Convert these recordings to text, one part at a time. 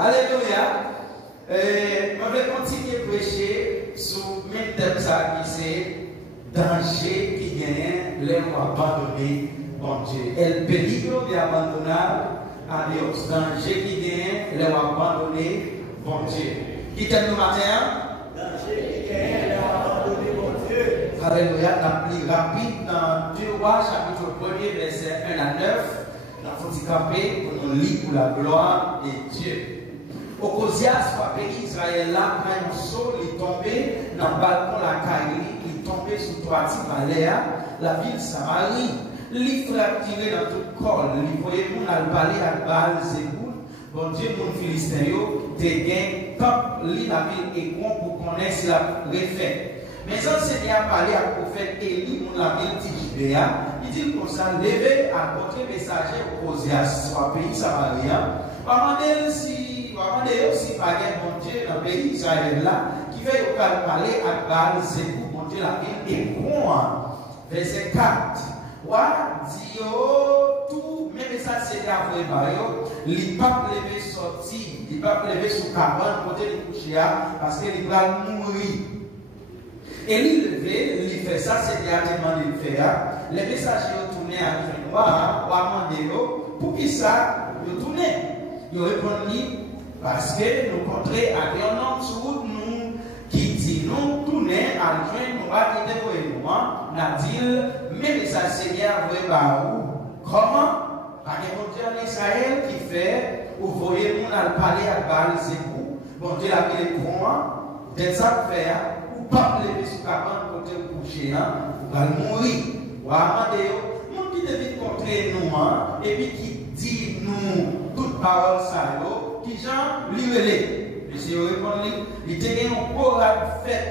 Alléluia. On va continuer à prêcher sur le même thème qui c'est danger qui gagne, les abandonner, bon Dieu. El peligro de abandonar a Dios. Danger qui gagne, les abandonner, bon Dieu. Qui t'aime le matin? Danger qui gagne, les abandonner, bon Dieu. Alléluia. La plus rapide dans 2 Rois, chapitre 1er, verset 1 à 9. Dans le camper, pour nous lire pour la gloire de Dieu. Ocosias, soit pays Israël là, quand un saut, il est tombé dans le balcon de la caille, il est tombé sur trois Valéa, la ville Samarie. Il fracturé dans tout le corps, il voyait qu'on a parlé à Baal Zéboul. Bon Dieu, mon Philistin, il gagne tant la ville et pour connaître si la refait. Mais quand le Seigneur a parlé à prophète Élie, mon la ville Tijbéa, il dit comme ça, levez à votre messager Ocosias, soit pays Samaria. Aussi par mon Dieu dans le pays Israël là, qui fait parler à Baal Zéboul, mon Dieu la ville est point. Verset 4. Dit tout, même ça c'est après Bayo, il ne pas lever sortir, il ne pas lever sous cabane, côté de coucher, parce qu'il va mourir. Et il levé, il fait ça, c'est directement il fait. Les messagers ont tourné à Noir, ou à Mandélo, pour qui ça, ils ont tourné. Ils ont répondu, parce que nous controns à des noms sur nous qui dit nous tourner à joindre nous à l'idée nous n'a dit mais ça Seigneur voyez par où comment par mon Dieu en Israël qui fait vous voyez nous à parler à Baal Zéboul bon Dieu a mis les points des affaires ou pas lever sur cabane côté coucher ou va mourir ou amender mon qui devait contrer nous et puis qui dit nous toute parole ça qui Jean lui monsieur répond il était gagné un courage fait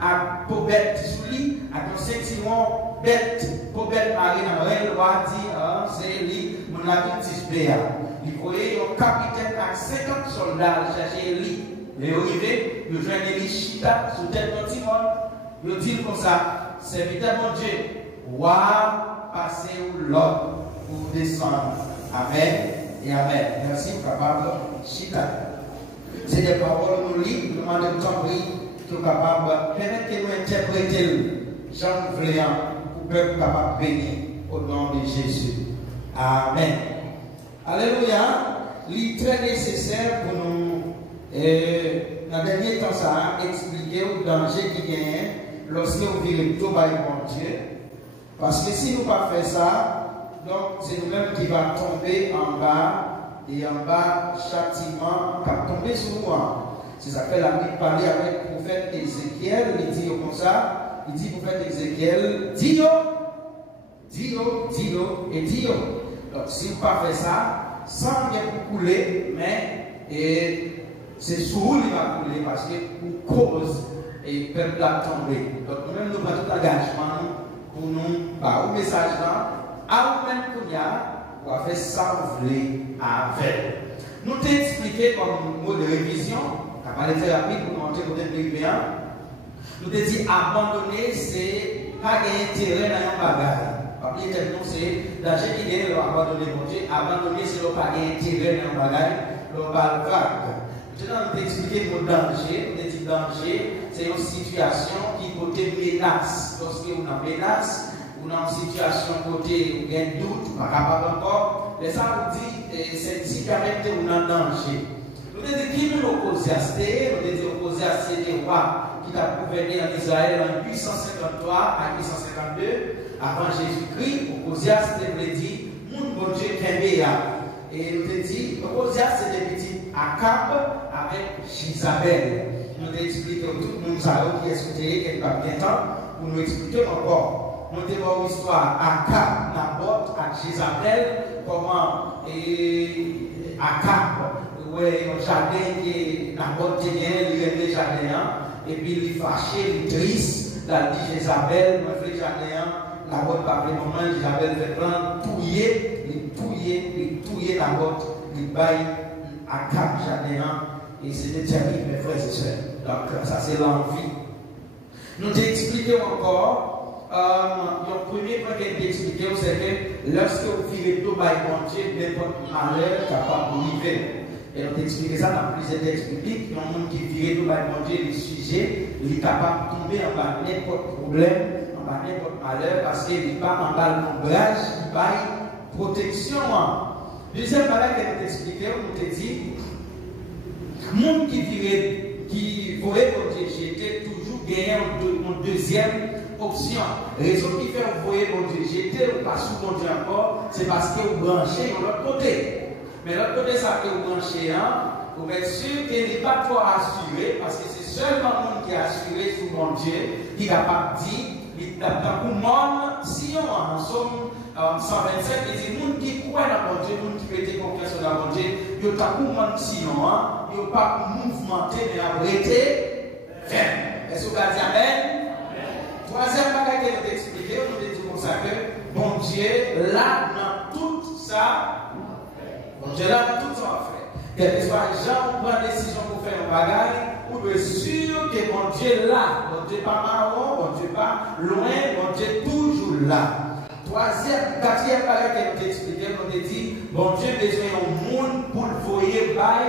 à Pobette sous lui à ton sentiment bête Pobette Marie dans elle va dire c'est lui mon ami Tisbéa il voyait un capitaine avec 50 soldats chercher lui et arrivé il joint les chita sous tête de Timon il dit comme ça serviteur mon Dieu wa passer ou l'autre pour descendre amen et amen. Merci, capable, chita. C'est des paroles nous lisons, nous demandons de temps qui sont capables, permettez-nous d'interpréter Jean Vléant pour que nous capable de bénir au nom de Jésus. Amen. Alléluia. Il est très nécessaire pour nous, dans le dernier temps, ça expliquer le danger qui gagne lorsque vous vivez tout par mon Dieu. Parce que si nous ne pas faire ça, donc, c'est nous-mêmes qui va tomber en bas, et en bas, châtiment va tomber sur nous. C'est ça que la Bible parlait avec le prophète Ézéchiel, il dit comme ça, il dit au prophète Ézéchiel, dis-yo, et dis-yo. Donc, si vous ne pas fait ça, sans bien couler, mais c'est sur vous qui va couler, parce que pour cause, et le peuple a tombé. Donc, nous-mêmes, nous prenons tout engagement pour nous, par le message là, à vous-même qu'on y a, on va faire ça, vous voulez, avec. Nous t'ai expliqué comme mot de révision, on va parler très rapide pour nous montrer le côté bien. Nous t'ai dit abandonner, c'est pas gagner intérêt dans un bagage. Papier non, c'est danger qui est abandonner mon Dieu. Abandonner, c'est le pas gagner intérêt dans un bagage, le pas le vague. Maintenant, nous t'ai expliqué le danger. Nous t'ai dit danger, c'est une situation qui côté menace. Lorsque on a menace, ou dans une situation côté où il y a un doute, pas capable encore, mais ça vous dit, c'est si quand même on est en danger. Nous avons dit qui nous Ocosias, nous avons dit Ocosias, c'est des rois qui ont gouverné en Israël en 853 à 852 avant Jésus-Christ. Ocosias, c'est dit, mon bon Dieu, Kembéa. Et nous avons dit, Ocosias, c'est des petits Akab avec Jizabel. Nous avons expliqué tout le monde qui est souhaité, qui n'est pas bien temps, pour nous expliquer encore. Nous avons une histoire Akab, Naboth, à Jezabel, comment Akab, un jardin qui Naboth qui est le jardin, et puis il est fâché, il est triste, il a dit Jezabel, il fait le jardin, Naboth par le moment, Jezabel fait prendre, touiller Naboth, il baille Akab jardin, et c'était terrible, mes frères et sœurs. Donc ça c'est l'envie. Nous t'ai expliqué encore. Le premier point que j'ai expliqué, c'est que lorsque vous vivez tout par bon Dieu, n'importe malheur capable de vivre. Et on t'explique ça dans plusieurs textes bibliques. Il y a un monde qui vient tout mon Dieu, les sujets, il est capable de tomber en bas n'importe problème, en bas n'importe malheur, parce qu'il n'est pas en bas l'ombrage, il va protection. Deuxième bagage que nous t'expliquons, on te dit, le monde qui voyait mon Dieu jeter, toujours gagner une deuxième option. Raison qui fait vous voyez mon Dieu jeter ou pas sous mon Dieu encore, c'est parce que vous branchez de l'autre côté. Mais l'autre côté, ça que vous branchez, vous êtes sûr qu'il n'est pas trop assuré, parce que c'est seulement le monde qui est assuré sous mon Dieu qui est capable de dire, dans le monde, si on en somme 127, il dit, les gens qui croient dans mon Dieu, les gens qui mettent confiance dans mon Dieu, ils n'ont pas de sinon, ils n'ont pas mouvementé, mais arrêté, ferme. Est-ce que vous avez dit Amen? Troisième bagage que nous expliqué, on nous dit comme ça que, mon Dieu, là, dans tout ça, mon Dieu, là, dans tout ça, on fait. Quel que soit les gens qui prennent décision pour faire un bagage, ou de sûr que mon Dieu là, mon Dieu pas marron, mon Dieu pas loin, mon Dieu toujours là. Quatrième bagage que nous expliqué, on nous dit, mon Dieu besoin d'un monde pour le voyer par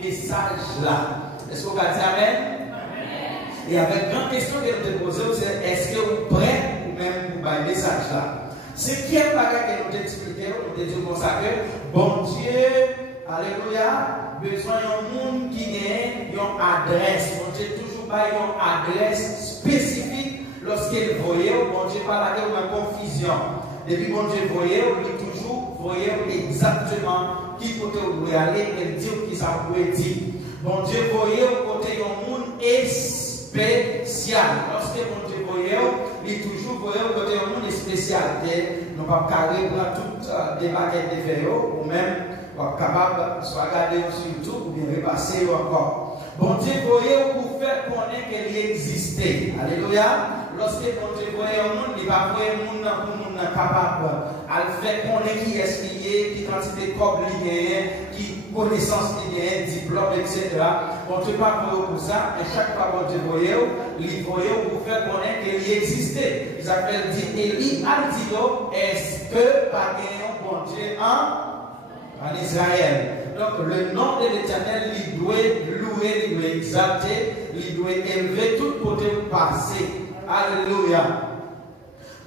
message là. Est-ce que vous avez dit Amen? Et avec une grande question que nous te posons, c'est est-ce que vous prêts ou même pour le message là? Cinquième bagage que nous t'expliquons, nous te disons comme ça que, bon Dieu, alléluia, besoin d'un monde qui ait une adresse. Bon Dieu toujours pas une adresse spécifique lorsqu'il voyait, bon Dieu pas la une confusion. Depuis bon Dieu voyait, il toujours voyait exactement qui côté vous pouvez aller et dire qui ça vous pouvez dire. Bon Dieu voyait au côté d'un monde spécial. Lorsque mon Dieu voyait, il toujours voyait au côté d'un monde spécial. Nous ne pouvons pas carrer toutes les baguettes de vélo ou même capable de soit regarder sur YouTube ou bien repasser encore. Bon Dieu voyait pour faire connaître qu'elle existait. Alléluia. Lorsque bon Dieu voyait un monde, il va voir un monde pour le monde capable. Elle fait connaître qui est lié, qui quantité de corps lié, qui connaissance lié, diplôme, etc. Bon Dieu pas voir pour ça. Et chaque fois bon Dieu voyait, il voyait pour faire connaître qu'elle existait. Ils appellent dit Élie Altido, est-ce que par un bon Dieu en Israël. Donc le nom de l'Éternel, il doit louer, il doit exalter, il doit élever tout côté passé. Alléluia.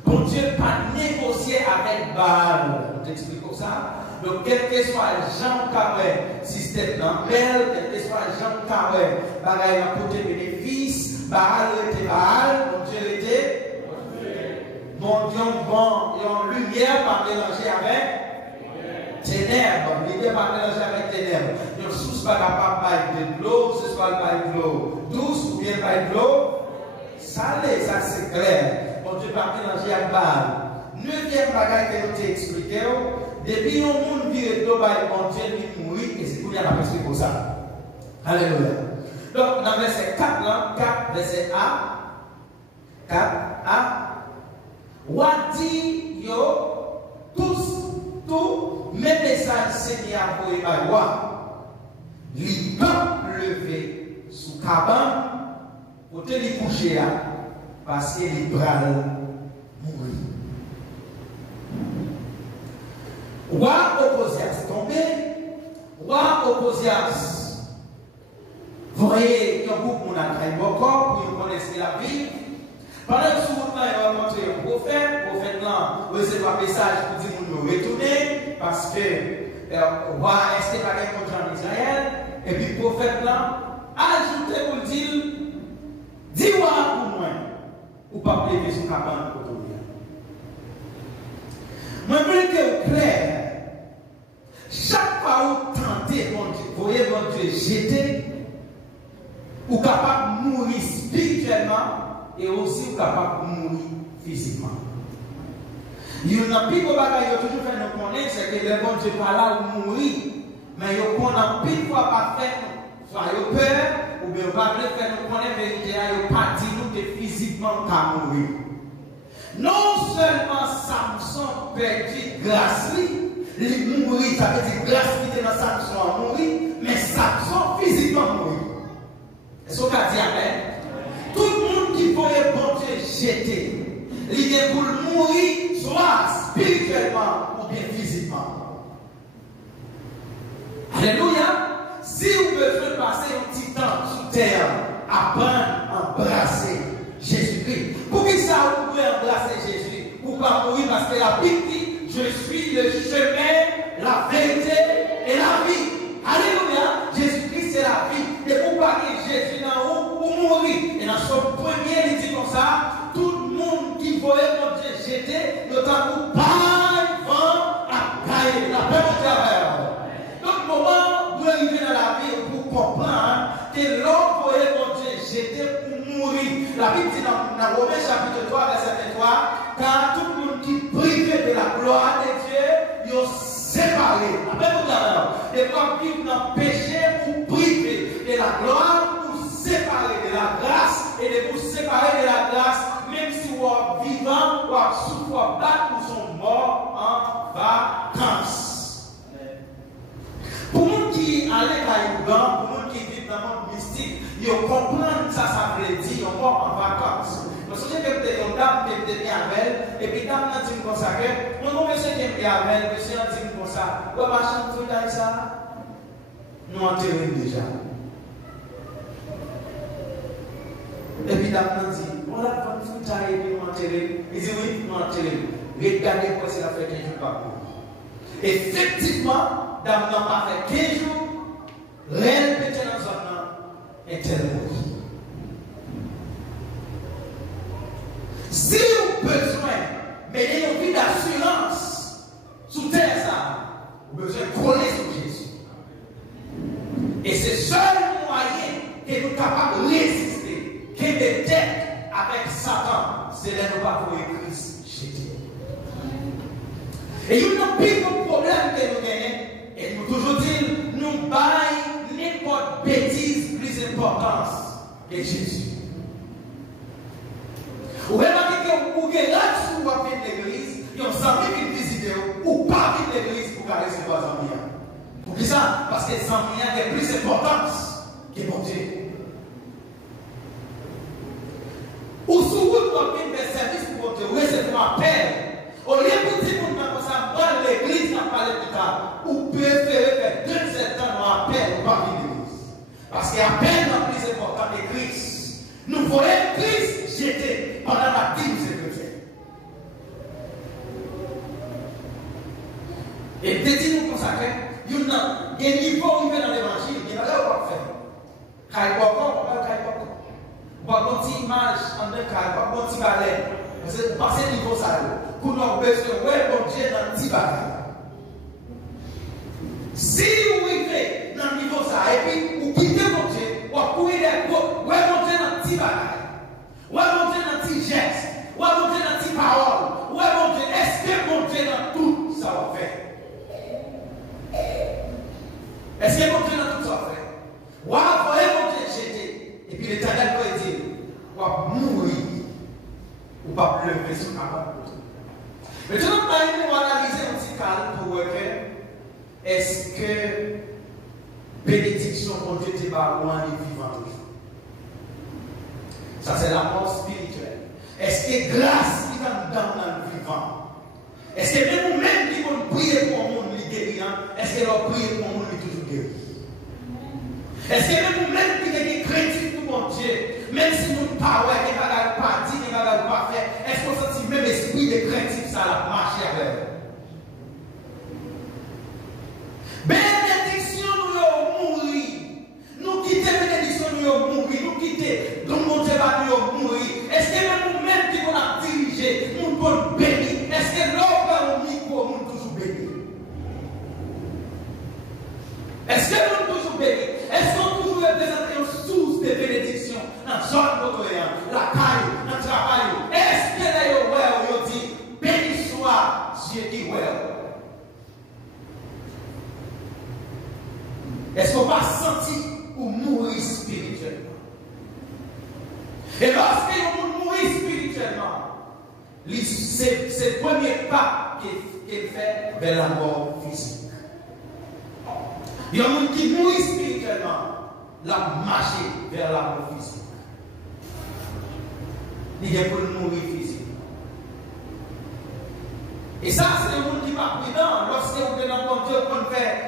Bon Dieu pas négocier avec Baal. On t'explique comme ça. Donc quel que soit Jean Carré, système d'Ambel, quel que soit Jean Carré, bagaille à côté bénéfice, Baal était Baal, bon Dieu était. Mon Dieu bon, et en lumière pas mélangé avec ténèbres, l'idée pas mélanger avec ténèbres. Donc, si ce n'est pas capable de l'eau, ce soit pas de l'eau douce ou bien pas de l'eau salée, ça c'est clair. Bon Dieu pas mélanger avec Baal. Neuvième bagage que nous t'ai expliqué, depuis le monde vit de l'eau, bon Dieu lui mourit, et c'est pour y avoir expliqué pour ça. Alléluia. Donc, dans verset 4, là, 4, verset A, 4A, Wadi yo, tout, mes messages Seigneur pour y voir, li pas levé sous cabane, pour te li coucher là, parce que li bral mourir. Roi Oposias tombé, roi Oposias, vous voyez, il y a beaucoup de monde qui pour vous connaître la vie. Pendant que ce moment-là, il va rencontrer un prophète là, recevoir un message pour dire que nous retourner, parce que le roi est pas contre en Israël, et puis le prophète là, ajoutez pour dire, dis-moi pour moi, ou pas lever sur la cabane pour tout. Moi, je veux que clair, chaque fois où vous tentez, vous voyez mon Dieu jeter, ou capable de mourir spirituellement, et aussi capable de mourir physiquement. Il y a un pire bagage qui toujours fait nous connaître, c'est que le bon Dieu pas là où mourir, mais il y a un pire fois pas fait, soit il peur, ou bien pas faire nous connaître la vérité, il n'y a pas dit nous que physiquement qu'à mourir. Non seulement Samson perdit grâce, il mourit, ça veut dire grâce qui était dans Samson à mourir, mais Samson physiquement mourir. Est-ce qu'on a dit Amen? Tout le monde qui pourrait bon Dieu jeter, l'idée pour mourir, soit spirituellement ou bien physiquement. Alléluia. passer un petit temps sous terre, apprendre à embrasser Jésus-Christ. Pour qui ça, vous pouvez embrasser Jésus? Pour pas mourir parce que la Bible dit, je suis le chemin, la vérité et la vie. Alléluia. Jésus-Christ, c'est la vie. Et pour pas que Jésus n'a haut pour mourir. Et dans son premier, il dit comme ça, tout le monde qui voyait mon Dieu jeter, notamment pas vent à cailler. La paix au travail. Donc, moment, vous arrivez dans la vie pour comprendre que l'homme voyait mon Dieu jeter pour mourir. La Bible dit dans Romains chapitre 3, verset 3, car tout le monde qui prive de la gloire de Dieu, ils ont séparé. La paix au travail. Et quand vivre dans le péché pour priver de la gloire, pour séparer de la grâce, et de vous séparer de la grâce, même si vous êtes vivant, vous êtes souffrant, vous sont morts en vacances. Pour nous qui allons à Ugan, pour nous qui vivent dans le monde mystique, ils comprennent ça veut dire, ils sont morts en vacances. Je me souviens que j'étais une dame qui était avec elle, et puis dame m'a dit comme ça que, mon monsieur qui était avec elle, monsieur a dit comme ça, ouais, ma chambre, tout dans ça, nous enterrons déjà. Et puis dame m'a dit, on a pas de foutaille et puis nous enterrons. Il dit oui, nous enterrons. Regardez quoi c'est la fait 15 jours par jour. Effectivement, dame n'a pas fait 15 jours, rien pété dans la zone, et tel mot. Si vous avez besoin, mais une vie d'assurance sous terre, ça, vous avez besoin de coller sur Jésus. Et c'est le seul moyen que nous sommes capables de résister, que de tête avec Satan, c'est de ne pas trouver Christ chez Dieu. Et il y a un plus gros problème que nous gagnons, et nous toujours dire, nous baillons n'importe bêtise plus importance que Jésus. Vous remarquez que vous avez là-dessus vous avez l'église, il y a un amis qui visite ou pas de l'église pour carrer ses amis. Pour qui ça? Parce que les amis ont plus d'importance que mon Dieu. Ou si vous avez des services pour votre recevoir un appel, au lieu de dire que ça va l'église, on va parler plus tard, ou préférez faire 2 ans dans l'appel ou pas l'église. Parce que l'appel est plus important que Christ. Nous voyons Christ jeter pendant la vie de ce chrétien. Et dès-nous consacrer, il y a un niveau où il vient dans l'évangile, il y a un faire. Quand il va encore, on va faire quoi? On va avoir une petite image en deux cas, on va avoir un petit balai. Parce que passer le niveau ça, pour nous besoin, ouais, bon Dieu, dans le petit balai. Si vous vivez dans le niveau ça, et puis vous quittez mon Dieu, vous pouvez les côtes, ouais, mon Dieu, dans le petit balai. Ouais, mon Dieu, dans le petit geste. Ouais, mon Dieu, dans le petit parole. Ouais, mon Dieu, est-ce que mon Dieu, dans tout ça va faire? Est-ce que mon Dieu, dans tout ça va faire? Ouais, voyez mon Dieu jeter. Et puis l'Éternel peut dire, ouais, mourir. Ou pas pleurer sur ma porte. Mais tout le monde va analyser un petit calme pour voir que est-ce que bénédiction pour Dieu t'est pas loin des vivants toujours. Ça c'est la mort spirituelle. Est-ce que grâce qui est dans le vivant? Est-ce que même nous-mêmes qui vont prier pour le monde qui guérit, est-ce que leur prier pour le monde qui toujours guéri? Est-ce que même nous-mêmes qui sommes chrétiens pour mon Dieu, même si nous ne parlons pas, nous ne parlons pas, nous ne parlons pas faire, est-ce qu'on sent même l'esprit de chrétien ça a marché avec eux? Bénédiction nous mourir. Nous quittons bénédiction nous mourir. Nous quittons donc mon Dieu va nous mourir. Est-ce que même nous-mêmes qui vont la diriger, nous pouvons bénir? Est-ce que l'homme va nous micro, nous toujours bénir? Est-ce que nous toujours bénir? Est-ce qu'on toujours représenter une source de bénédiction dans le zone coréen, la caille, dans le travail? Est-ce que là, vous dit, béni soit Dieu qui well? Est-ce qu'on va sentir ou mourir spirituellement? Et lorsque vous mourrez spirituellement, c'est le premier pas qu'il fait vers la mort physique. Il y a un monde qui mourit spirituellement, la marcher vers la mort physique. Il y a pour mourir physiquement. Et ça, c'est le monde qui va prudent. Lorsque vous êtes dans mon Dieu,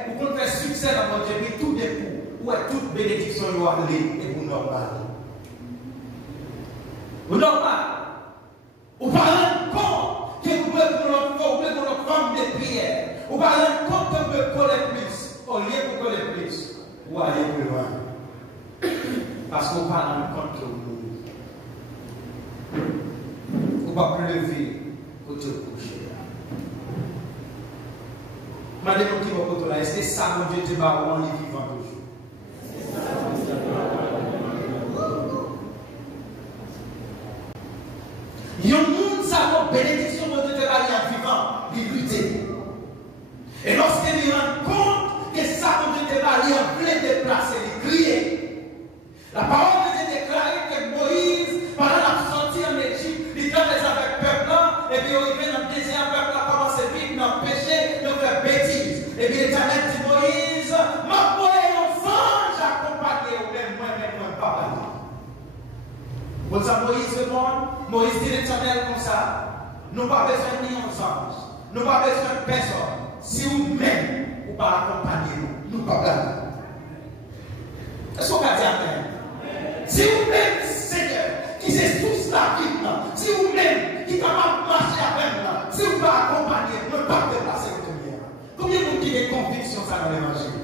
vous pouvez faire succès dans mon Dieu, mais tout d'un coup, ouais, toute bénédiction doit aller et vous normal. Vous normal. Vous parlez compte que vous pouvez pour notre femme de prière. Vous parlez compte que vous pouvez coller plus. Au lieu de coller plus, vous allez plus loin. Parce que vous parlez compte que vous ne pouvez pas plus lever pour te coucher. Madame qui va pour là, est-ce que ça, mon Dieu, te va on est vivant toujours? Il y a un monde, ça va bénédiction de Dieu te va en vivant, liberté. Et lorsque nous rendons compte que ça, mon Dieu, te va en plein déplacé, de crier. La parole de Dieu déclare que Moïse, pendant la sortie en Égypte, il travaille avec le peuple là, et puis il vient dans le désert, le peuple là commence à vivre dans le péché, dans faire bêtises. Et puis l'Éternel dit Moïse, ma foi et enfant, j'accompagne au même moi, papa. Vous savez, Moïse répond, Moïse dit l'Éternel comme ça, nous pas besoin de ensemble, nous pas besoin de personne. Si vous-même, vous ne pas accompagner nous, nous pas blaguer. Est-ce qu'on va dire amen? Si vous-même, Seigneur, qui c'est tout la vie, si vous-même, qui est capable de marcher avec nous, si vous ne pas accompagner, nous ne pas déplacer votre lumière. Combien de vous qui avez conviction ça dans l'évangile?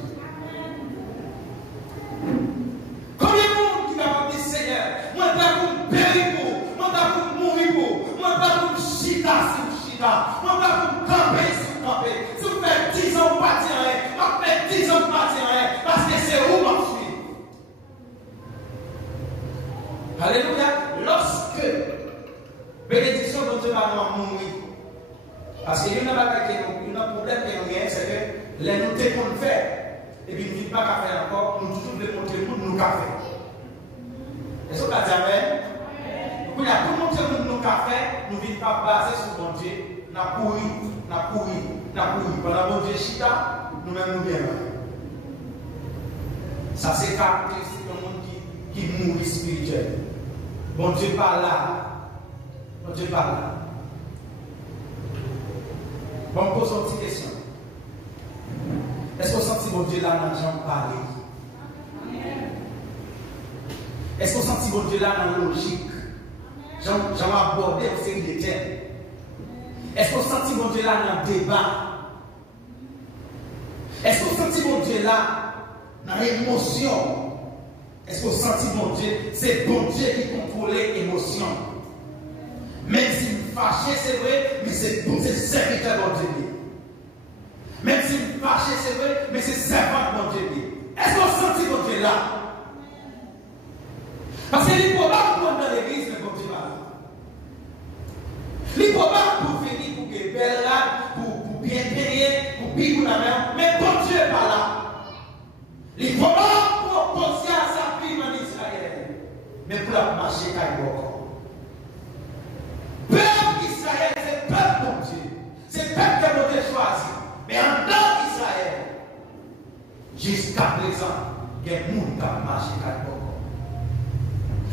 Combien de vous qui est capable de dire, Seigneur, moi je vais vous périr pour, moi je vais vous mourir pour, moi je vais vous chita si vous chita, moi je vais vous camper si vous campez. Si vous faites 10 ans, vous ne pas dire rien, vous faites 10 ans, vous ne pas dire rien, parce que c'est où je suis. Alléluia. Lorsque bénédiction de Dieu va nous mourir, parce qu'il y a un problème que nous avons, c'est que les nous qu'on fait, et puis nous ne pas qu'à faire encore, nous toujours voulons montrer le monde nous qu'à faire. Est-ce que vous avez amen? Donc il y a tout le monde qui nous qu'à faire, nous ne vivons pas baser sur mon Dieu, nous couru. Pendant mon Dieu chita, nous-mêmes nous viennent. Ça c'est caractéristique d'un monde qui mourit spirituel. Bon Dieu parle là. Bon Dieu parle là. Bon, on pose une petite question. Est-ce qu'on sent que bon Dieu là dans Jean parler? Est-ce qu'on sent que bon Dieu là dans la logique? Jean abordé une série de thèmes. Est-ce qu'on sent que bon Dieu là dans le débat? Est-ce qu'on sent que bon Dieu là dans l'émotion? Est-ce qu'on sent que bon Dieu, c'est bon Dieu qui contrôle l'émotion? Même s'il est fâché, c'est vrai, mais c'est serviteur de Dieu. Même s'il est fâché, c'est vrai, mais c'est servant de Dieu. Est-ce qu'on sent que bon Dieu là? Parce qu'il est probable pour dans l'église, mais bon Dieu là. Il est probable pour venir, pour que belle là, pour bien payer, pour bien pour la main, mais bon Dieu n'est pas là. Il est probable pour opposer à sa vie en Israël, mais pour la marcher à Ivoire. Peuple Israël, c'est peuple mon Dieu. C'est peuple que mon Dieu choisi. Mais en tant qu'Israël, jusqu'à présent, il y a un monde qui a marché à Ivoire.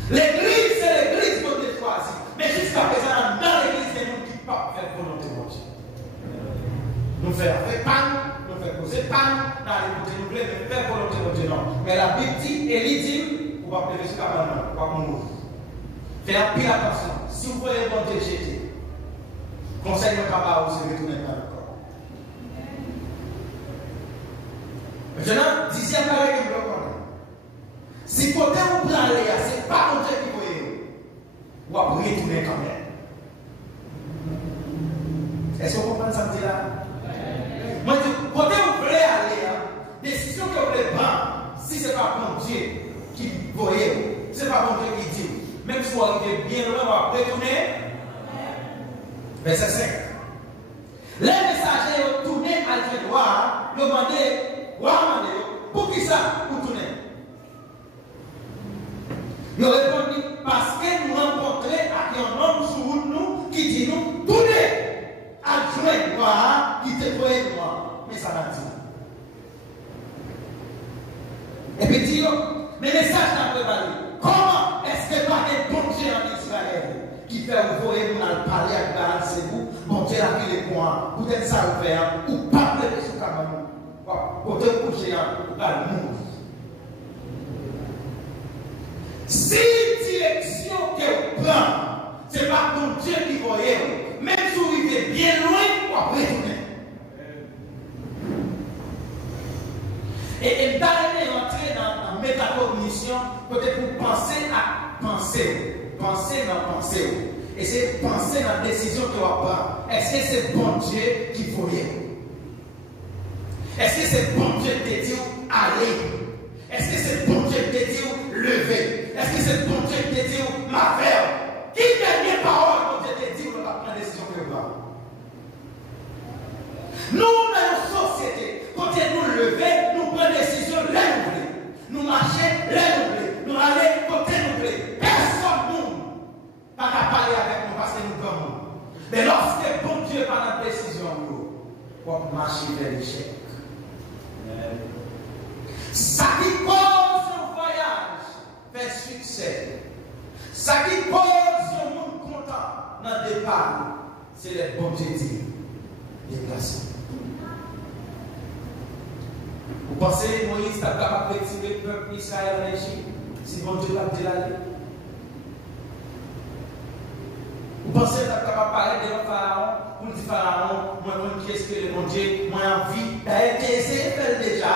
L'église, c'est l'église que mon Dieu choisi. Mais jusqu'à présent, dans l'église, il y a un monde qui ne peut pas faire volonté de mon Dieu. Nous faisons panne, nous faisons poser panne, dans les côtés, nous voulons faire volonté de mon Dieu. Non. Mais la Bible dit, Élie dit, on va faire jusqu'à maintenant, on va mourir. Faites pile attention. Si vous voyez bon Dieu jeter, conseil ne pas pas vous retourner dans le corps. Maintenant, dixième carré que vous le connaissez. Si côté vous prenez aller, ce n'est pas mon Dieu qui vous voyez. Vous allez retourner quand même. Est-ce que vous comprenez ça là? Moi, je dis, côté vous voulez aller, décision que vous voulez prendre, si ce n'est pas mon Dieu qui vous voyez, ce n'est pas mon Dieu qui dit. Même si vous arrivez bien loin, on va retourner. Verset 5. Les messagers ont tourné à Dieu droit, demandé, pour qui ça, pour tourner? Ils ont répondu, parce que nous rencontrons un homme sur nous qui dit nous, tournez à Dieu droit, qui te croyait droit. Mais ça va dire. Et puis dit, mes messages n'ont pas parlé. Comment est-ce que pas des bon Dieu en Israël qui fait vous voyez nous allons parler avec Baal, c'est vous, bon Dieu a mis les points, peut-être ça vous fait, ou pas de sur Cameroun, pour te coucher, ou pas le mourir. Si direction que vous prenez, ce n'est pas ton Dieu qui voyait, même si vous vivez bien loin, vous pouvez retourner. Et d'aller entrer dans la métacognition, peut-être vous pensez à penser, penser dans penser. Et c'est penser dans la décision que vous prenez. Est-ce que c'est bon Dieu qui voyait? Est-ce que c'est bon Dieu qui te dit aller? Est-ce que c'est bon Dieu qui te dit lever? Est-ce que c'est bon Dieu qui te dit ma faire? Qui dernière parole bon Dieu te dit on va prendre la décision que vous prenez? Nous, dans une société, quand nous lever, nous prenons des décisions là nous voulons. Nous marcher là nous voulons. Nous aller côté nous voulons. Personne nous n'a qu'à parler avec nous parce que nous prenons. Mais lorsque bon Dieu prend la décision, nous pour marcher vers l'échec. Ça qui cause un voyage vers succès, ça qui cause un monde content dans le départ, c'est les bons Dieu déplacés. Vous pensez que Moïse n'a pas retirer le peuple d'Israël en Égypte si bon Dieu l'a dit là? Vous pensez que n'a pas parlé de Pharaon pour dire Pharaon, moi qui espère mon Dieu, moi envie, il a essayé de faire déjà.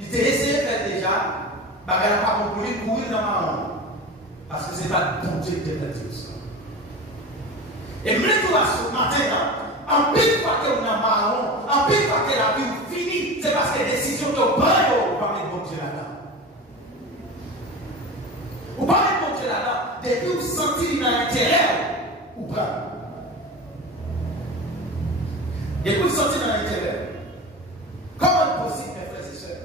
Il a essayé de faire déjà, mais il n'a pas compris courir dans ma main. Parce que ce n'est pas bon Dieu qui te dit ça. Et même ce matin, en pile fois que vous avez marron, en pile fois que la vie finit, c'est parce que les décisions que vous prenez, vous parlez de bon Dieu là-dedans. Vous parlez de bon Dieu là-dedans, depuis vous sentez dans l'intérieur, vous prenez. Depuis vous sentez dans l'intérieur. Comment est-ce possible, mes frères et sœurs,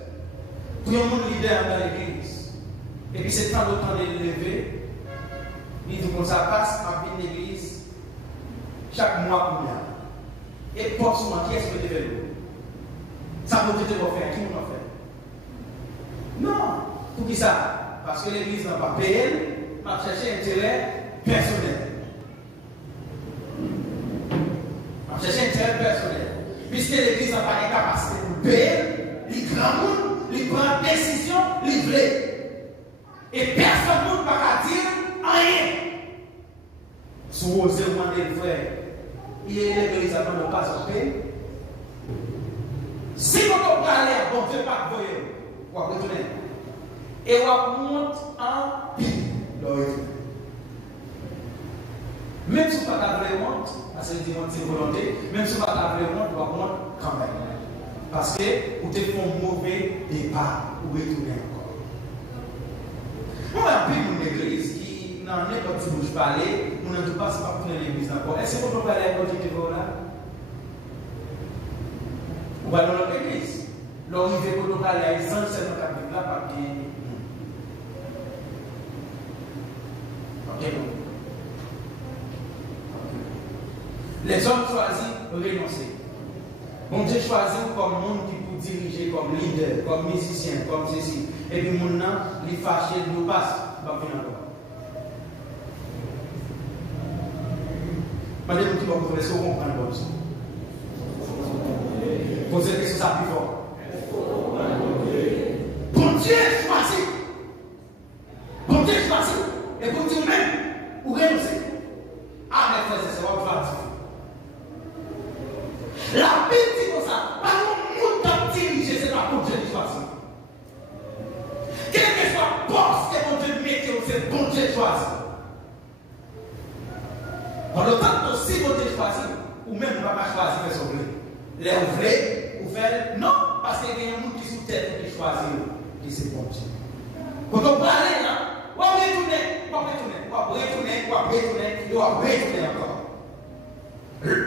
pour un monde leader dans l'église, et puis c'est temps de temps de lever, il dit comme ça passe en ville d'église, chaque mois combien? Et pour ce moment, qui est-ce que vous devez le ça vous dit de faire, qui vous l'a fait? Non. Pour qui ça? Parce que l'église n'a pas payé, m'a cherché un intérêt personnel. M'a cherché un intérêt personnel. Puisque l'église n'a pas les capacités pour payer, les grands monde, les prend décision, les vrais. Et personne ne va dire rien. Si vous osez demander le frère, il est l'église à ne pas en paix. Si vous parlez à bon Dieu, pas de voyer, vous allez retourner. Et vous monte en pile. Même si vous n'avez pas vraiment, parce que c'est volonté, même si vous n'avez pas vraiment, vous allez monter quand même. Parce que vous avez fait un mauvais départ, vous retournez encore. Moi, il y a une église qui n'a pas de bouche parler, nous ne pas pour l'église encore. Est-ce que vous pouvez parler à votre là? Ou alors dans l'église. L'arrivée pour nous aller à l'essence, c'est notre Bible là, parce que. Ok. Les hommes choisis renoncer. Bon Dieu choisit comme monde qui peut diriger, comme leader, comme musicien, comme ceci. Et puis mon nom, les fâchés nous passent. Pas bien encore. Madame qui va vous faire ça, on comprend comme ça. Posez la question ça plus fort. Bon Dieu choisit. Bon Dieu choisit. Et pour Dieu même, ou renoncer. Ah, mes frères et sœurs, on va dire. La Bible dit comme ça. Pas nous nous diriger, c'est pas bon Dieu qui choisit. Quel que soit le poste que bon Dieu met, c'est bon Dieu choisit. Dans le temps que si bon Dieu choisit, ou même ne va pas choisir, mais son blé. Les ouvrés, ou faire non, parce qu'il y a un monde qui sous tête qui choisit, et c'est bon Dieu. Quand on parle là, on va retourner, on va retourner encore.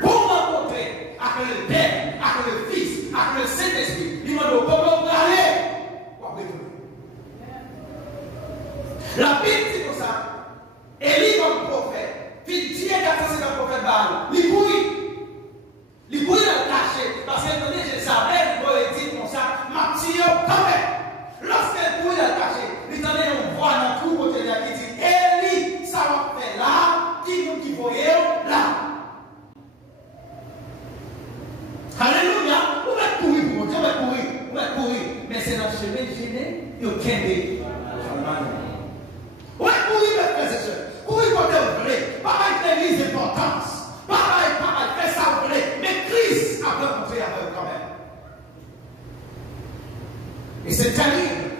Pour rencontrer avec le Père, avec le Fils, avec le Saint-Esprit, il m'a dit comment parler, on va retourner. La Bible dit comme ça, Élie comme prophète, puis Dieu a fait un prophète Baal, il bouille dans le cachet, parce que je savais, il dit comme ça, ma petite quand même. Lorsqu'elle bouille dans le cachet, il t'en est on voit dans tout côté de la qui dit, Élie, ça va faire là, qui voyait là. Alléluia, on va courir pour Dieu, on va courir, mais c'est notre chemin gêné, il y a aucun.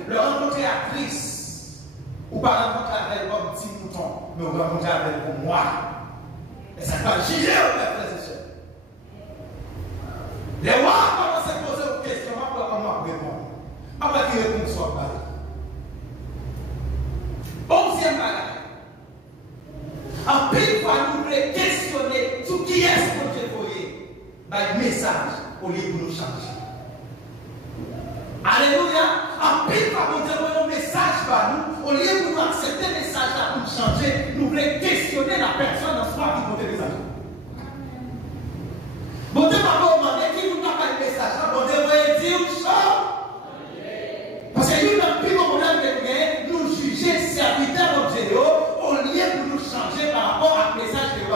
le rencontrer à Christ, ou pas rencontrer avec comme petit mouton, mais vous rencontrer avec pour moi. Et ça va juger, frères et sœurs. Les rois commencent à poser une question, comment répondre. Après qu'ils répondent soit pas. 11e bagage. En pile fois, nous voulons questionner sur qui est-ce que Dieu voyait. Par message, au lieu de nous changer. Alléluia. En pile fois, nous avons un message par nous, au lieu de nous accepter le message là pour changer, nous voulons questionner la personne en soi qui porte le message. Bon Dieu m'a demandé qui nous n'a pas le message là, bon Dieu va dire change. Parce que nous n'avons plus de problème de nous juger serviteurs de Dieu au lieu de nous changer par rapport à message de Dieu.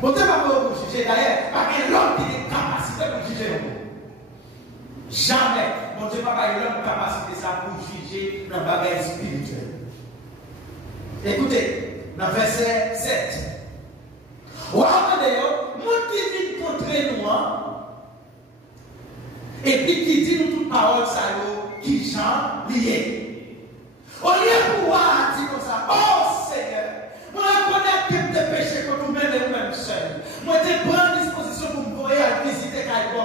Bon Dieu m'a pas vous juger d'ailleurs, parce que l'homme qui a des capacités pour juger. Jamais. Bon Dieu n'a pas l'homme capacité ça pour juger dans le bagage spirituel. Écoutez, dans verset 7. Ou d'ailleurs, moi qui dit contre nous, et puis qui dit nous toute parole, ça qui chante lié. Au lieu de pouvoir dire comme ça, oh Seigneur, moi je connais tes péchés que vous mêmes et même seul. Moi je prends disposition pour me voir à visiter quand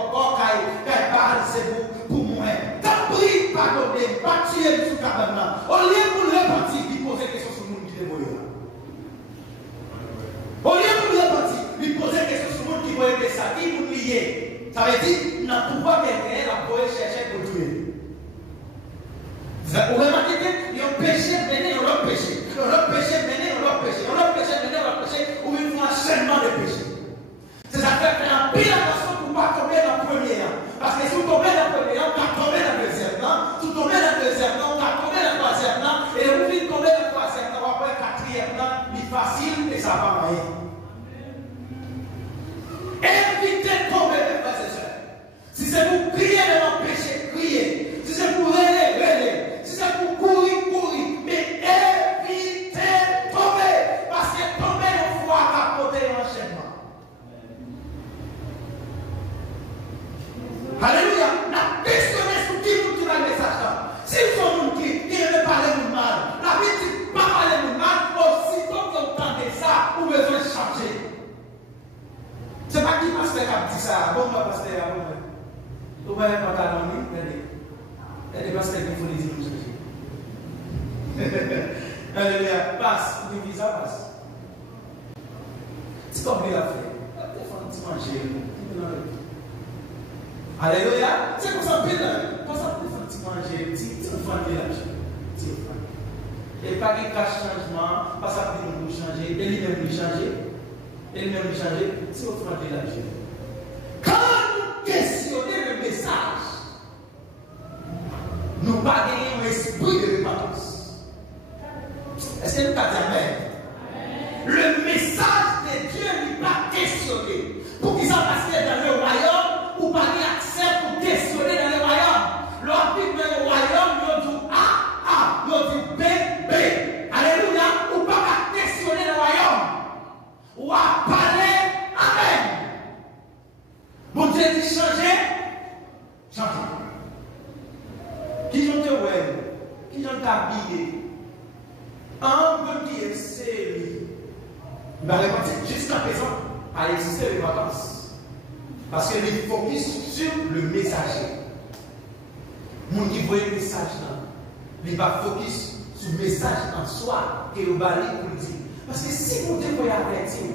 parle, c'est pour moi. T'as pris, pardonner, pas tuer le sous-cabane. Au lieu de nous repartir, il pose des questions sur le monde qui dévoile. Au lieu de nous repartir, il pose des questions sur le monde qui voit que ça, qui vous liez. Ça veut dire, dans le pouvoir quelqu'un, la poète chercher pour tuer. Vous remarquez qu'il y a un péché, venez, on l'a péché. On l'a péché, venez, on l'a péché. On l'a péché, venez, on l'a péché. Ou il faut un enchaînement de péché. C'est ça fait faire un pile attention pour ne pas tomber dans le premier an. Parce que si vous tombez dans le premier an, vous allez tomber dans le deuxième an. Si vous tombez dans le deuxième an, vous allez tomber dans le troisième an. Et vous venez tomber dans le troisième an, après le quatrième an, il est facile et ça va marrer. Évitez de tomber, mes frères et sœurs. Si c'est pour crier devant le péché, criez. Si c'est pour rêver, rêver. Si c'est pour courir, courir. Mais évitez de tomber. Parce que tomber une fois capoter l'enchaînement. Alléluia. La questionné sur qui vous tirez le message là. Si vous êtes qui ne parler de mal, la vie dit pas parler de mal, aussitôt que vous entendez ça, vous besoin changer. C'est pas qui pasteur qui a dit ça. Bon, pasteur, bon. Vous voyez un pantalon, regardez. Il y a des pasteurs qui font des illusions. Alléluia. Passe, vous dites ça, passe. C'est comme il a fait. Il faut un petit manger. Alléluia. C'est comme ça, comme ça, il faut un petit manger. Petit enfant de l'argent. Petit enfant. Et pas de cash changement, pas ça pour nous changer. Et lui-même lui changer. Et lui-même lui changer. Petit enfant de l'argent. Quand nous questionnons le message, nous pas gagner un esprit de repentance. Est-ce que nous pas dit amen? Le message de Dieu n'est pas questionné. Pour qu'ils en passent dans le royaume, ou pas accès pour questionner dans le royaume. Lorsqu'ils viennent au royaume, ils disent A, ils disent B. Alléluia. Ou pas questionner le royaume. Ou à parler amen. Bon Dieu dit changer. Changer. Qui j'en te ouais, qui j'en t'habillé. Un peu qui est série. Il va répondre jusqu'à présent à exister les vacances. Parce que il focus sur le messager. Mon qui voit le message là, il va focus sur le message en soi que le bali pour le dire. Parce que si vous devez avertir,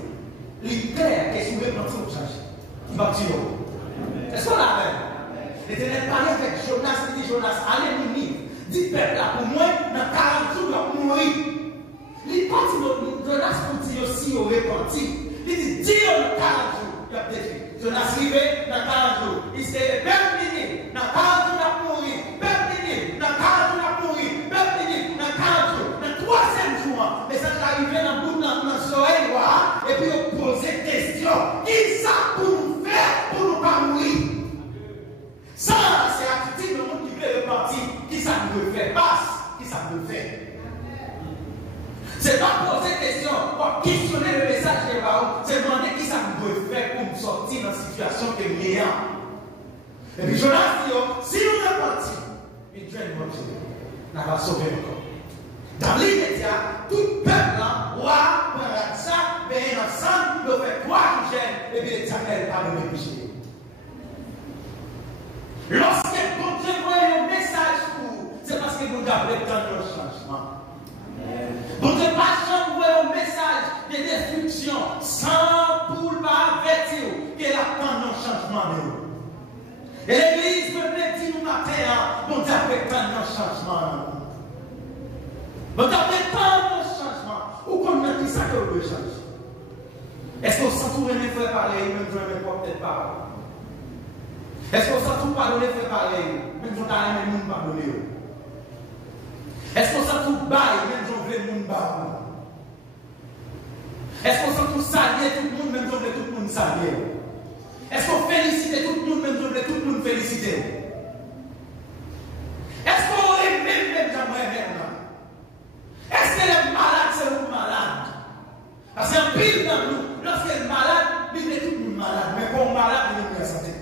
il est clair que si vous voulez penser au changer, il va dire. Est-ce qu'on l'a fait? L'Éternel parlait avec Jonas, il dit Jonas, allez Ninive, dit peuple là, pour moi, dans 40 jours, il va mourir. Il parti Jonas pour dire aussi au repenti. Il dit, dis dans 40 jours, il a détruit. Jonas arrivé dans 40 jours. Il s'est même Ninive, dans 40 jours, il a mouru. Même Ninive, dans 40 jours, il a mouru. Même Ninive, dans 40 jours. Dans 3e jour, mais ça est arrivé dans le bout de le soleil noir, et puis on posait question. Qui ça pour nous faire pour nous pas mourir? Ça, c'est attitude le monde qui veut repartir. Qui ça me fait passe? Qui ça me fait? C'est pas poser question, pour questionner le message de Baou, c'est demander qui ça me fait pour me sortir dans la situation que je suis. Et puis Jonas dit, si nous sommes partis, va sauver encore. Dans l'immédiat, tout peuple, roi, prendra ça, mais ensemble, nous fait trois qui gênent, et bien l'Éternel pardonne le péché. Lorsque bon Dieu voit un message pour vous, c'est parce que vous avez tant de changement. Bon Dieu pas jamais un message de destruction sans pour pas avertir qu'il attend un changement de vous. Et l'église me dit nous matin, bon Dieu a tant de changement. Bon Dieu a tant de changement. Ou comment qui ça que vous voulez changer? Est-ce qu'on s'en trouve mes frères parler, même je ne peux peut-être pas. Est-ce qu'on s'en trouve pardonner, frère parler, même je ne peux pas pardonner. Est-ce qu'on s'en trouve bailler, même si on veut le monde bailler? Est-ce qu'on s'en trouve saluer tout le monde, même si on veut tout le monde saluer? Est-ce qu'on félicite tout le monde, même si on veut tout le monde féliciter? Est-ce qu'on aime même j'aimerais maintenant? Est-ce que les malades, c'est vous malade? Parce qu'un pile dans nous, lorsque est malade, il est tout le monde malade, mais pour malade, il est bien santé.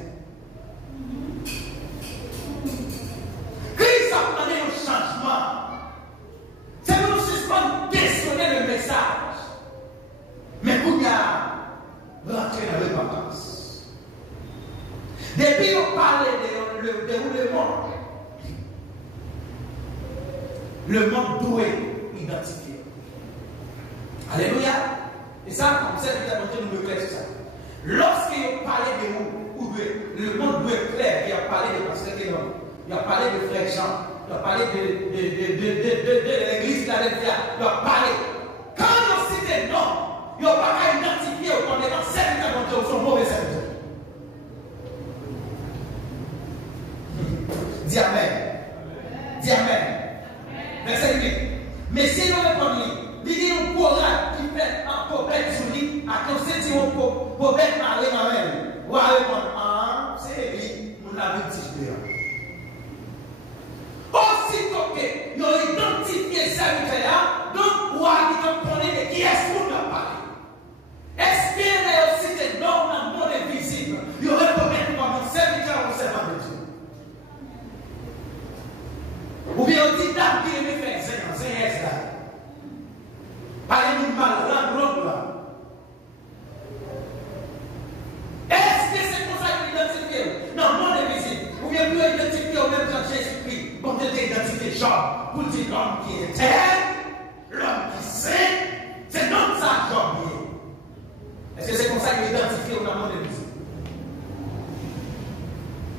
Christ a demandé un changement. C'est nous suspendre, questionner le message. Mais vous y rentrer dans les vacances. Depuis on parlait de déroulement, le monde doit identifier. Alléluia. Et ça, comme ça, nous nous clair sur ça. Lorsqu'il parlait de vous, le monde doit être clair, il a parlé de pasteur Guénon, il a parlé de frère Jean. Il a parlé de l'église de la Philadelphie. Il a parlé. Quand on cite non, il n'y a pas qu'à identifier au nom des serviteurs de Dieu ou son mauvais serviteur. Dis Amen. Dis Amen. Verset 8. Mais si nous répondons, il y a un courage qui fait un problème sur lui, à cause de un problème à même. On va répondre, ah, c'est lui, nous l'avons dit. Aussitôt qu'ils ont identifié le serviteur, donc, on a dit qui est-ce qu'on a parlé. Est-ce qu'il y a aussi des normes dans le monde invisible? Il y aurait combien comme un serviteur ou servant de Dieu? Ou bien on dit dame qui aimait faire c'est là. Parlez-nous mal, là. Est-ce que c'est pour ça qu'il identifie? Non, le monde invisible. Ou bien plus identifier au même temps Jésus-Christ. Bon Dieu identifié Job pour dire l'homme qui est terre, l'homme qui sait, c'est non ça Job. Est-ce que c'est comme ça qu'il est identifié au monde invisible?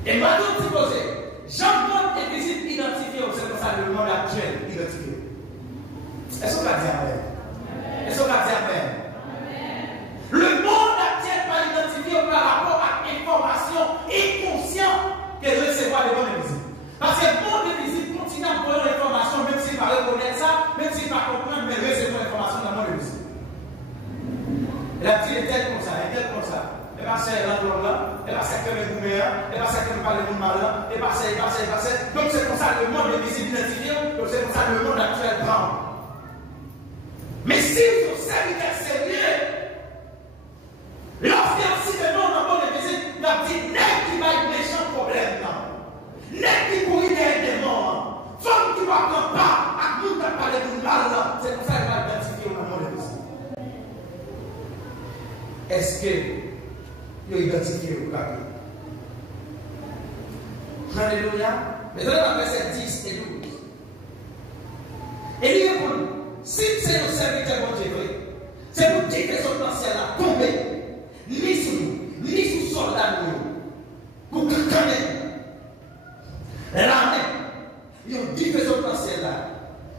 Et maintenant, tu poses, Jean-Monde invisible identifié, c'est comme ça le monde actuel identifié. Est-ce qu'on va dire Amen? Est-ce qu'on va dire Amen? Le monde actuel va identifier par rapport à l'information inconsciente qu'elle recevra le monde invisible. Parce que le monde invisible continue à prendre l'information, même s'il ne va pas reconnaître ça, même s'il ne va pas comprendre, mais recevoir l'information dans le monde invisible. Et la petite est telle comme ça, elle est telle comme ça. Elle va se faire là, elle va se faire le gourmet, elle va se faire parler de mal, elle va se faire. Donc c'est comme ça le monde invisible identifié, donc c'est comme ça le monde actuel prend. Mais si vous serviteur sérieux, lorsqu'il y a aussi des noms dans le monde invisible, il a dit n'est qui va être méchant problème là. N'est qui pourrit des démons. Femme qui va prendre part à nous qui parler de mal là. C'est comme ça qu'il va identifier dans le monde invisible. Est-ce que il a identifié au cabinet? Alléluia. Mais dans le verset 10 et 12. Et il répond, si c'est le serviteur de Dieu, c'est pour dire que son potentiel a tombé, ni sur nous, ni sous soldats nous, pour que quand même, l'armée, ils ont dit que son potentiel là,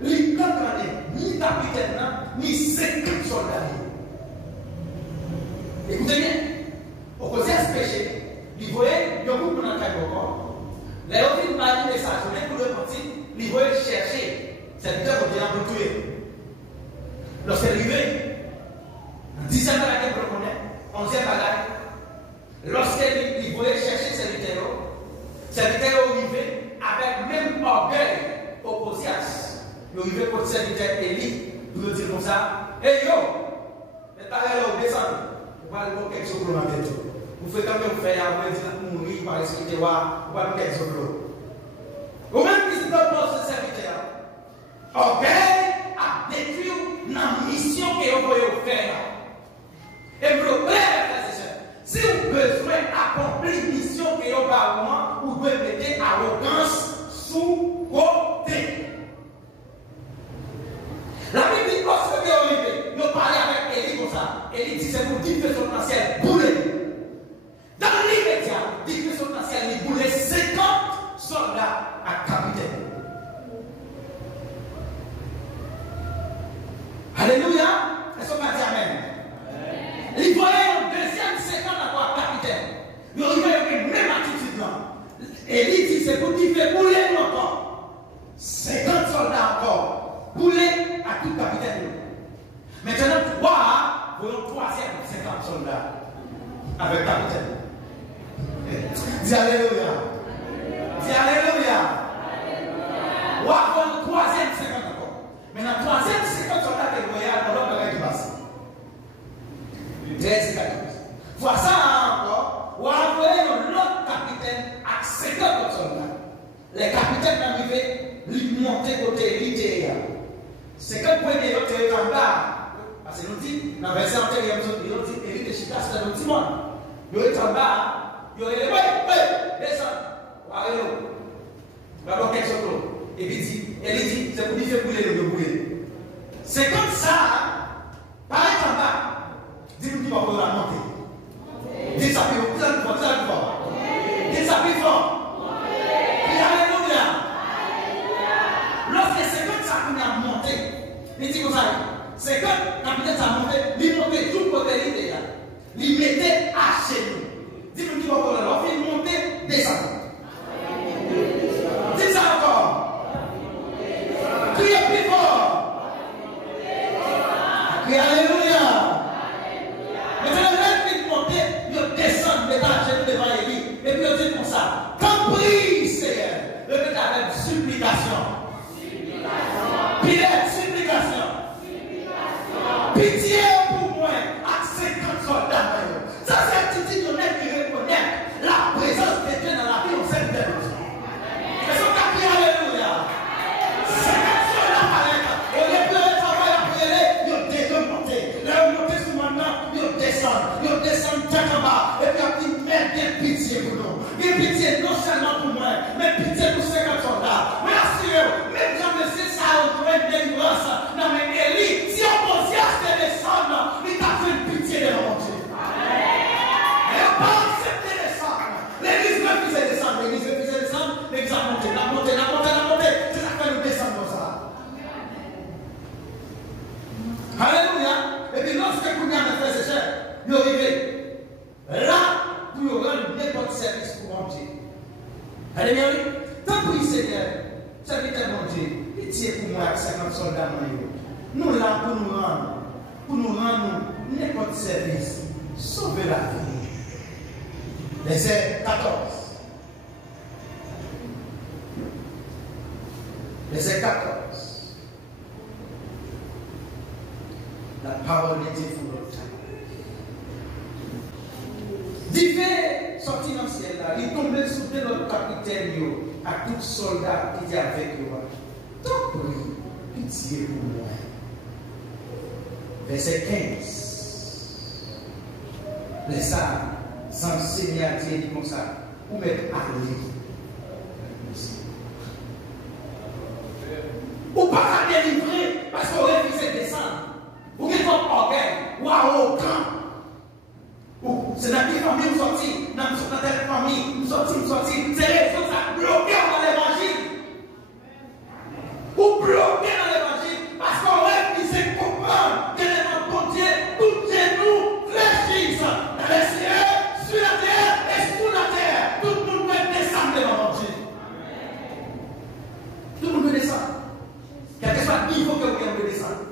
les cantonais, ni capitaine, ni 50 soldats. Écoutez bien, au côté de ce péché, il voyait, il y a beaucoup dans le cas de les autres, ils m'ont dit message, même pour le petit, ils voyaient chercher, c'est le pour dire pour tuer. Lorsqu'il est arrivé, 10e bagaille pour le connaître, 11e bagaille, lorsqu'il voyait chercher c'est arrivé avec même orgueil opposé à ça. Il est arrivé pour le serviteur Élie, pour le dire comme ça, hey yo, mais t'as l'air au descendre. Vous allez voir quelque chose pour la tête. Vous faites quand même faire, vous allez mourir par ce que vous allez voir quelque chose. Ou même qui se donne ce serviteur, 50 soldats encore, boulés à tout capitaine. Maintenant, 3, voyons 3e 50 soldats avec capitaine. Dis Alléluia. Dis Alléluia. Ou avant 3e 50 encore. Maintenant, 3e 50 soldats qui voyaient à l'autre qui passe. 13 et 14. Voilà ça encore. Ou avant l'autre capitaine à 50 soldats. Les capitaines arrivaient, ils montaient côté l'idée. C'est quand vous voyez l'autre en bas. Parce que nous disons, dans la version antérieure, nous disons, Élite et Chita, c'est un petit monde. Ils sont en bas, ils ont dit, oui, descends. Alors, quelque chose. Et puis, elle dit, c'est pour lui faire brûler le brûler. C'est comme ça, pareil en bas. Dis-nous qui va pouvoir la monter. Dis ça plus fort. Dis ça plus fort. Alléluia. Lorsque c'est comme ça qu'on a monté, il dit comme ça. C'est quand la capitaine s'est monté, il montait tout côté l'idée. Il mettait à chez nous. Dis-nous qui va pouvoir leur faire monter, descendre. Dis ça encore. Criez plus fort. Criez Alléluia. Maintenant, il monter, il descend, mettre à chez nous devant Élie. Et puis il dit comme ça. Quand prie, Seigneur, le mettre avec supplication. Pilate, supplication. Pitié pour moi, à 50 soldats. Ça, c'est un petit honnête qui reconnaît la présence de Dieu dans la vie au sein de Dieu. C'est son cap, alléluia. 50 soldats pareils. Au lieu de travailler à prier, ils descendent monter. Là, ils montent sous maintenant, ils descendent tête en bas. Et puis, ils mettent bien pitié pour nous. Bien pitié non seulement pour moi, mais pitié pour 50 soldats. Merci, même quand c'est ça, on doit être délivrance. Non, mais Élie, si on pense à descendre, il t'a fait une pitié de mon Dieu. Et on pas accepté descendre. L'église refusait descendre, l'église refusait descendre, l'église a monté, la montée. C'est ça que nous descendons comme ça. Alléluia. Et puis lorsque vous avez fait ce chef, vous arrivez là pour rendre n'importe service pour mon Dieu. Alléluia. Tant pis Seigneur, serviteur mon Dieu, pitié pour moi avec 50 soldats. Nous là pour nous rendre n'importe service, sauver la vie. Verset 14. Verset 14. La parole était pour notre temps. Divers sorti dans le ciel là, il tombait sous notre capitaine à tout soldat qui était avec nous. Donc, pitié pour moi. Verset 15. Les sages, sans Seigneur Dieu dit comme ça, ou mettre à lui. Ou pas à délivrer parce qu'on refuse de descendre. Ou bien comme orgueil, ou à aucun. Ou c'est dans des familles nous sortis, dans telle famille, nous sortis. C'est les choses à bloquer dans l'évangile. Ou bloquer dans l'évangile parce qu'on refuse de comprendre que le bon Dieu, tout genoux fléchissent dans les cieux, sur la terre et sous la terre. Tout le monde peut descendre devant Dieu. Tout le monde peut descendre. Quel que soit le niveau que vous pouvez descendre.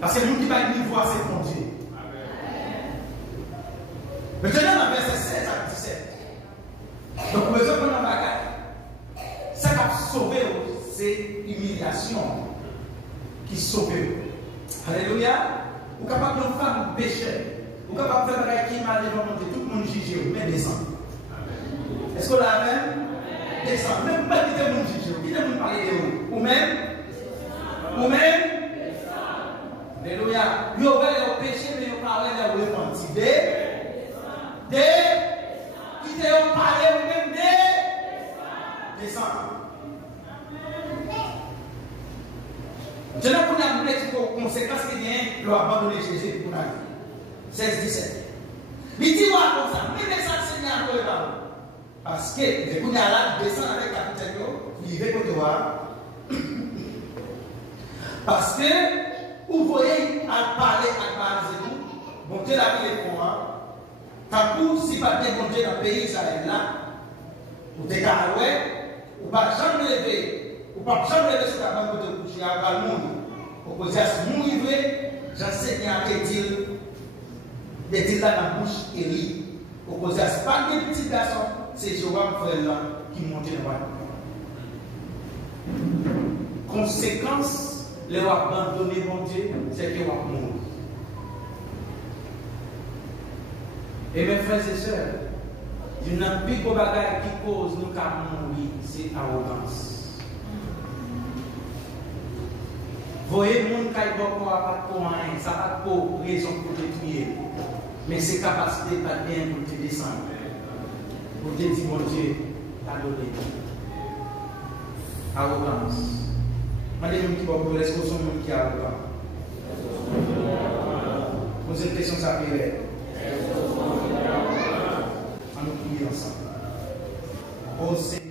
Parce que nous qui va niveau c'est pour Dieu. Maintenant, dans verset 16 à 17. Donc, vous besoin de la bagarre. Ça qui a sauvé, c'est l'humiliation qui sauve. Alléluia. Vous êtes capable de faire un péché. Vous êtes capable de faire un bagage qui mal devant Dieu. Tout le monde juge, mais descend. Est-ce que vous l'avez même? Descend. Même pas quitter le monde juge. Qui ne vous parler de vous? Ou même? Alléluia. Vous avez le péché, mais vous parlez de vous repentir. Qui te ont parlé ou même descend. Je n'ai pas dit que conséquence qui vient de abandonner Jésus pour la vie. 16-17. Il dit comme ça, mais ça Seigneur pour le parce que les Kounyala descendent avec la capitaine, il veut que tu vois. Parce que vous voyez à parler à Barzéou, bon Dieu l'a vu les points. Quand vous, si pas bien bon Dieu dans le pays Israël là, ou des carouets, ou pas jamais lever, ou pas jamais rester à la côté de coucher à le monde. Au côté de mourir, j'enseigne à des là dans la bouche et lit. Au côté de pas des petits garçons, c'est Joram frère là qui monte dans la conséquence, les abandonner mon Dieu, c'est qu'ils vont mourir. Et mes frères et sœurs, il n'y a plus de bagaille qui cause nous qu'à mourir, c'est arrogance. Vous voyez, le monde qui n'a pas pour rien, ça n'a pas pour raison pour te tuer. Mais c'est capacité pas bien pour te descendre. Pour te dire, mon Dieu, t'as donné. Arrogance. Madame qui va vous est-ce que son monde qui est arrogant? Posez une question, ça peut être. On nous prie ensemble. Oh Seigneur.